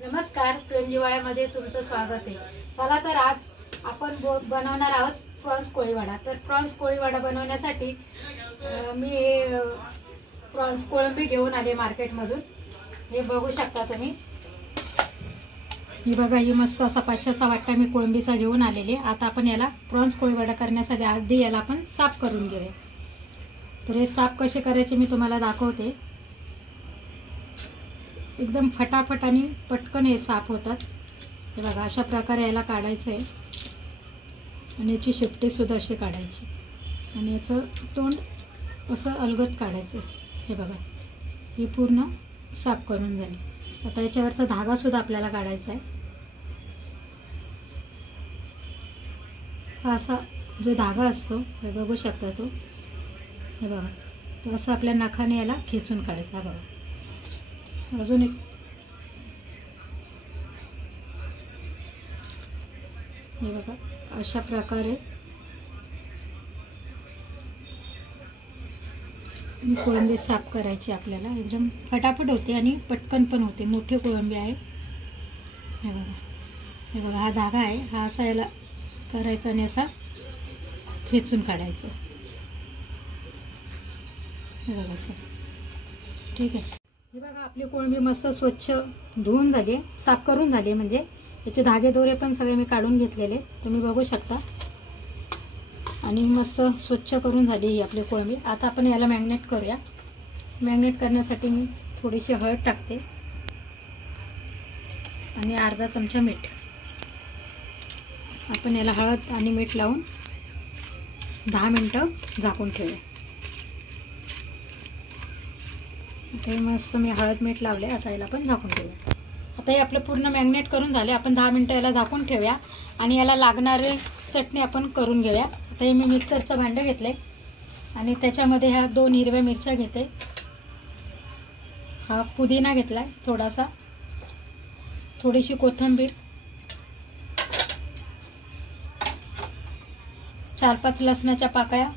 नमस्कार, प्रेमजिवाळ्यामध्ये तुमचं स्वागत आहे। चला तर आज आपण बनवणार आहोत प्रॉन्स कोळीवाडा। तर प्रॉन्स कोळीवाडा बनवण्यासाठी मी प्रॉन्स कोळंबी घेऊन आले मार्केटमधून। हे बघू शकता तुम्ही। ही बघा, ही मस्त असा पाचशाचा वाटा मी कोळंबीचा घेऊन आलेले। आता आपण याला प्रॉन्स कोळीवाडा करण्यासाठी आधी याला आपण साफ करून घेऊया। तर हे साफ कसे करायचे मी तुम्हाला दाखवते। एकदम फटाफट आणि पटकन हे साफ होतात। हे बघा, अशा प्रकारे याला काढायचं आहे आणि याची शेपटी सुद्धा अशी काढायची आणि याचं तोंड असं अलगद काढायचं। हे बघा, ही पूर्ण साफ करून झाली। आता याच्यावरचा धागा सुद्धा आपल्याला काढायचा आहे। हा असा जो धागा असतो हे बघू शकता तो। हे बघा, तो असं आपल्या नखाने याला खेचून काढायचा। बघा, अजून एक हे बघा, अशा प्रकारे कोळंबी साफ करायची आपल्याला। एकदम फटाफट होते आणि पटकन पण होते। मोठे कोळंबी आहे। हे बघा, हे बघा, हा धागा आहे, हा असा याला करायचा आणि असा खेचून काढायचा। हे बघा असं, ठीक आहे। हे बघा, आपली कोळंबी मस्त स्वच्छ धुवून झाली, साफ करून झाली। म्हणजे याचे धागे दोरे पण सगळे मी काढून घेतलेले, तुम्ही बघू शकता। आणि मस्त स्वच्छ करून झाली ही आपली कोळंबी। आता आपण याला मॅग्नेट करूया। मॅग्नेट करण्यासाठी मी थोडीशी हळद टाकते आणि अर्धा चमचा मीठ। आपण याला हळद आणि मीठ लावून 10 मिनिटं झाकून ठेवूया। आता मस्त मी हळद मीठ लावले। आता याला पण झाकून ठेवूया। आता हे आपलं पूर्ण मॅग्नेट करून झाले। आपण 10 मिनिटं याला झाकून ठेवूया आणि याला लागणारे चटणी आपण करून घेऊया। आता हे मी मिक्सरचं भांडं घेतले आणि त्याच्यामध्ये ह्या 2 हिरव्या मिरच्या घेते। हा पुदिना घेतलाय थोडासा, थोडीशी कोथिंबीर, 4-5 लसणाच्या पाकळ्या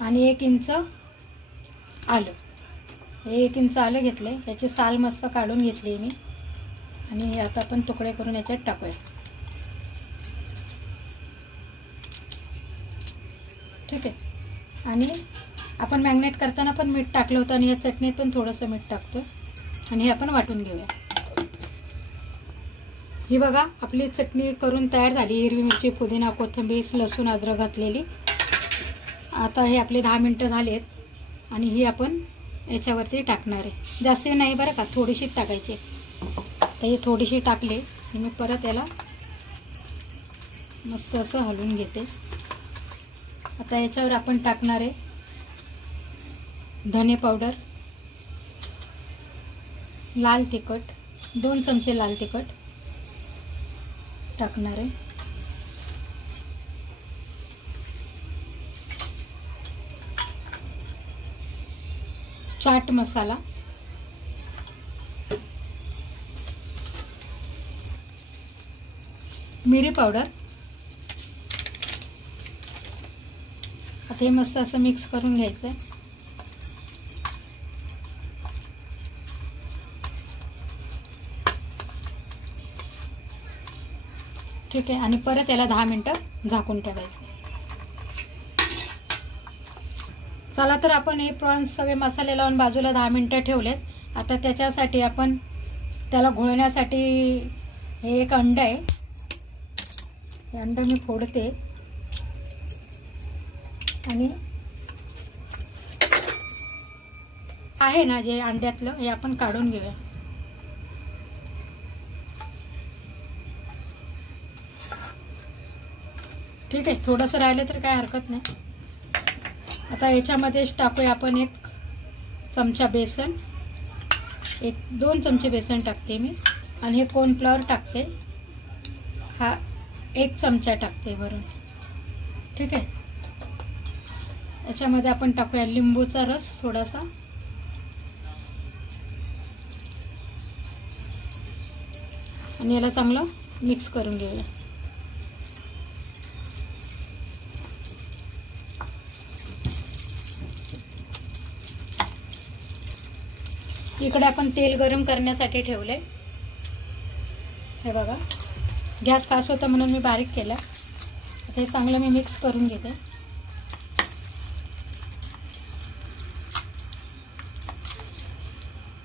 आणि 1 इंच आलं। हे 1 इंच आलं घेतले, याची साल मस्त काढून घेतली मी आणि आता आपण तुकडे करून याच्यात टाकूया। ठीक आहे। आणि आपण मॅग्नेट करताना पण मीठ टाकलं होतं आणि या चटणीत पण थोडंसं मीठ टाकतो आणि हे आपण वाटून घेऊया। ही बघा, आपली चटणी करून तयार झाली। हिरवी मिरची, पुदिना, कोथिंबीर, लसूण, अद्रक घातलेली। आता हे आपले 10 मिनिटं झालेत आणि ही आपण याच्यावरती टाकणार आहे। जास्त नाही बरं का, थोडीशी टाकायची। तर ही थोडीशी टाकली आणि मी परत याला मस्त असं हलवून घेते। आता याच्यावर आपण टाकणार आहे धने पावडर, लाल तिखट, 2 चमचे लाल तिखट टाकणार आहे। चाट मसाला, मिरी पावडर। आता हे मस्त असं मिक्स करून घ्यायचं आहे। ठीक आहे। आणि परत याला 10 मिनिटं झाकून ठेवायचं। चला तर आपण हे प्रॉन्स सगळे मसाले लावून बाजूला 10 मिनिटं ठेवलेत। आता त्याच्यासाठी आपण त्याला घोळण्यासाठी हे 1 अंड आहे, हे अंड मी फोडते आणि आहे ना जे अंड्यातलं हे आपण काढून घेऊया। ठीक आहे, थोडंसं राहिलं तर काय हरकत नाही। आता याच्यामध्येच टाकूया आपण 1 चमचा बेसन, 2 चमचे बेसन टाकते मी आणि हे कॉर्नफ्लॉवर टाकते, हा 1 चमचा टाकते वरून। ठीक आहे। याच्यामध्ये आपण टाकूया लिंबूचा रस थोडासा आणि याला चांगलं मिक्स करून घेऊया। इकडे आपण तेल गरम करण्यासाठी ठेवले, हे बघा. गॅस फास्ट होता म्हणून मी बारीक केला. आता हे चांगलं मी मिक्स करून घेते.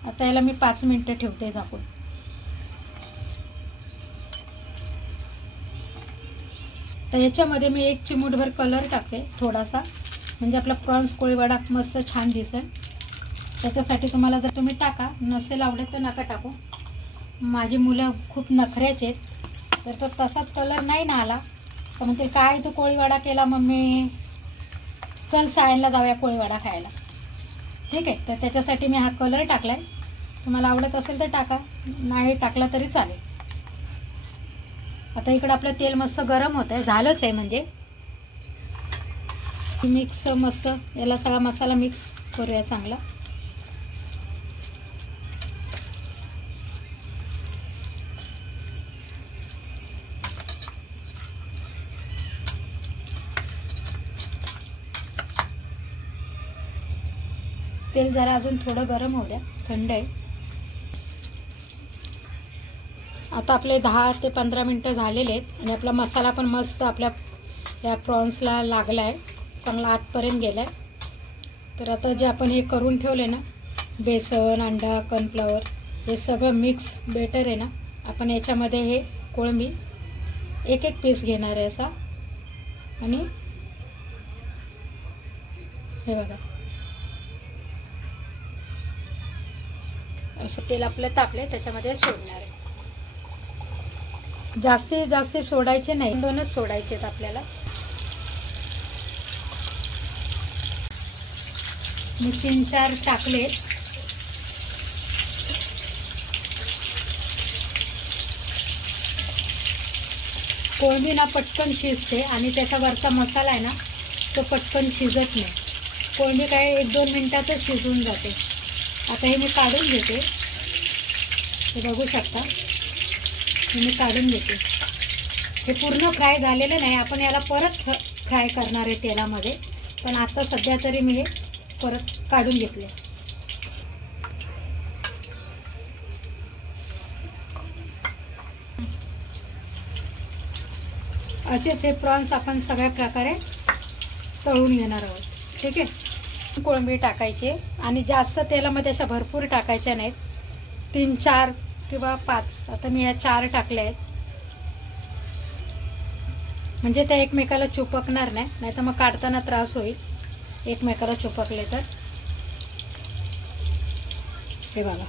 आता याला मी 5 मिनिटं ठेवते झाकून. तर याच्यामध्ये मी 1 चिमूटभर कलर टाकते थोडासा, म्हणजे आपला प्रॉन्स कोळीवाडा मस्त छान दिसेल. त्याच्यासाठी तुम्हाला जर तुम्ही टाका, नसेल आवडत तर नका टाकू. माझी मुलं खूप नखऱ्याचे आहेत, तर तो तसाच कलर नाही ना आला तर म्हणतील काय तू कोळीवाडा केला मम्मी, चल सायनला जाऊया कोळीवाडा खायला. ठीक आहे, तर त्याच्यासाठी मी हा कलर टाकला आहे. तुम्हाला आवडत असेल तर टाका, नाही टाकला तरी चालेल. आता इकडं आपलं तेल मस्त गरम होतं आहे, झालंच आहे. म्हणजे मिक्स मस्त याला सगळा मसाला मिक्स करूया चांगला. तेल जरा अजून थोडं गरम होऊ द्या, थंड आहे. आता आपले 10 ते 15 मिनटं झालेले आहेत आणि आपला मसाला पण मस्त आपल्या या प्रॉन्सला लागला आहे, चांगला आतपर्यंत गेला आहे. तर आता जे आपण हे करून ठेवले ना, बेसन, अंडा, कॉर्नफ्लॉवर, हे सगळं मिक्स बेटर आहे ना, आपण याच्यामध्ये हे कोळंबी 1-1 पीस घेणार आहे असा. आणि हे बघा असं तेल आपलं तापले त्याच्यामध्ये सोडणार आहे. जास्तीत सोडायचे नाही, 2च सोडायचे आहेत आपल्याला. मी 3-4 टाकले. कोळंबी ना पटकन शिजते आणि त्याच्यावरचा मसाला आहे ना तो पटकन शिजत नाही. कोळंबी काय 1-2 मिनिटातच शिजून जाते. आता हे मी काढून घेते, हे बघू शकता. मी काढून घेते. हे पूर्ण फ्राय झालेलं नाही, आपण याला परत फ्राय करणार आहे तेलामध्ये. पण आता सध्या तरी मी हे परत काढून घेतले. असेच हे प्रॉन्स आपण सगळ्या प्रकारे तळून घेणार आहोत. ठीक आहे, कोळंबी टाकायची आणि जास्त तेलामध्ये अशा भरपूर टाकायच्या नाहीत, 3-4 किंवा 5. आता मी ह्या 4 टाकल्या आहेत, म्हणजे त्या एकमेकाला चिपकणार नाही, नाहीतर मग काढताना त्रास होईल एकमेकाला चिपकले तर. हे बघा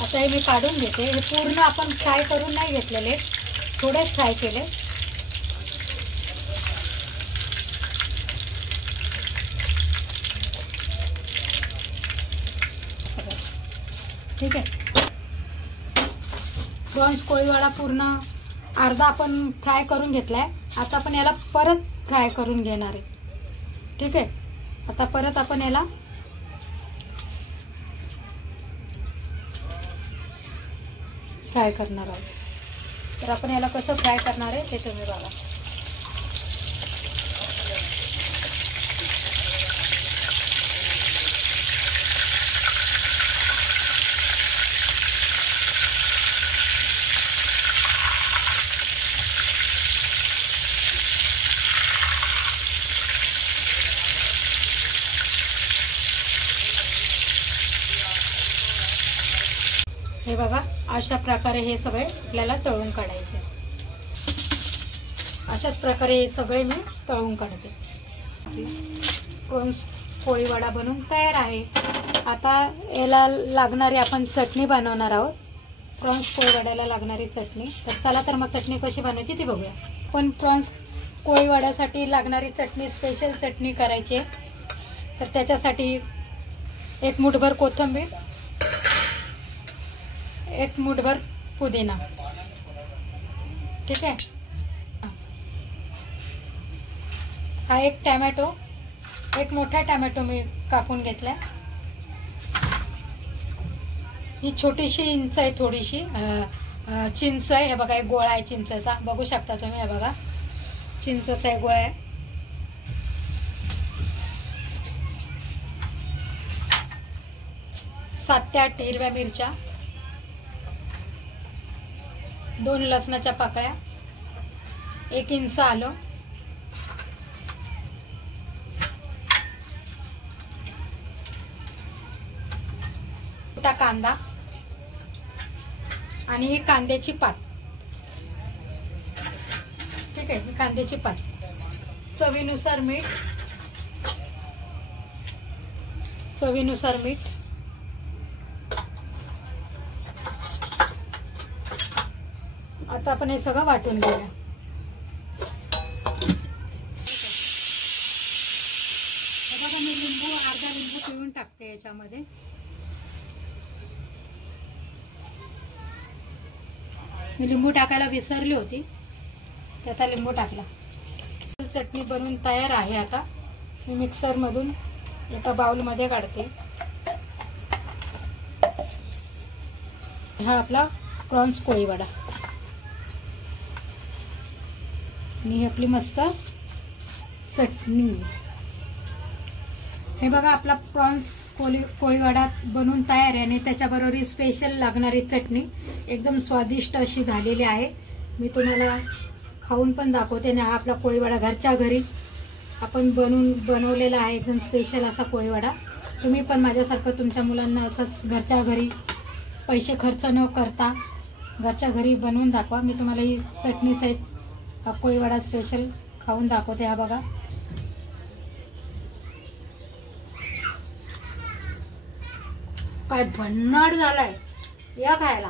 आता हे मी काढून घेते. हे पूर्ण आपण फ्राय करून नाही घेतलेले, थोडेच फ्राय केले. ठीक आहे, प्रॉन्स कोळीवाडा पूर्ण अर्धा आपण फ्राय करून घेतलाय. आता आपण याला परत फ्राय करून घेणार आहे. ठीक आहे, आता परत आपण याला फ्राय करणार आहोत. तर आपण याला कसं फ्राय करणार आहे ते तुम्ही बघा. हे बघा अशा प्रकारे हे सगळे आपल्याला तळून काढायचे. अशाच प्रकारे हे सगळे मी तळून काढते. प्रॉन्स कोळीवाडा बनवून तयार आहे. आता याला लागणारी आपण चटणी बनवणार आहोत, प्रॉन्स कोळीवाड्याला लागणारी चटणी. तर चला तर मग चटणी कशी बनवायची ती बघूया. पण प्रॉन्स कोळीवाड्यासाठी लागणारी चटणी, स्पेशल चटणी करायची आहे. तर त्याच्यासाठी 1 मूठभर कोथिंबीर, 1 मूठभर पुदिना. ठीक आहे, हा 1 टॅमॅटो, 1 मोठा टॅमॅटो मी कापून घेतलाय. ही छोटीशी इंच आहे थोडीशी, चिंच आहे, हे बघा एक गोळा आहे चिंचेचा, बघू शकता तुम्ही, हे बघा चिंचेचा एक गोळा आहे. 7 ते 8 हिरव्या मिरच्या, 2 लसणाच्या पाकळ्या, 1 इंच आलं, मोठा कांदा आणि ही कांद्याची पात. ठीक आहे, ही कांद्याची पात. चवीनुसार मीठ, चवीनुसार मीठ. आता आपण हे सगळं वाटून घेऊया. बघा मी लिंबू, अर्धा लिंबू पिळून टाकते याच्यामध्ये. मी लिंबू टाकायला विसरली होती, त्याचा लिंबू टाकला. चटणी बनवून तयार आहे. आता मी मिक्सर मधून एका बाउल मध्ये काढते. हा आपला प्रॉन्स कोळीवाडा आणि आपली मस्त चटणी. हे बघा आपला प्रॉन्स कोळीवाडा बनवून तयार आहे आणि त्याच्याबरोबर स्पेशल लागणारी चटणी एकदम स्वादिष्ट अशी झालेली आहे. मी तुम्हाला खाऊन पण दाखवते. आणि हा आपला कोळीवाडा घरच्या घरी आपण बनवलेला आहे, एकदम स्पेशल असा कोळीवाडा. तुम्ही पण माझ्यासारखं तुमच्या मुलांना असंच घरच्या घरी पैसे खर्च न करता घरच्या घरी बनवून दाखवा. मी तुम्हाला ही चटणी सहित हा कोळीवाडा स्पेशल खाऊन दाखवते. हा बघा काय भन्नाट झालाय, या खायला.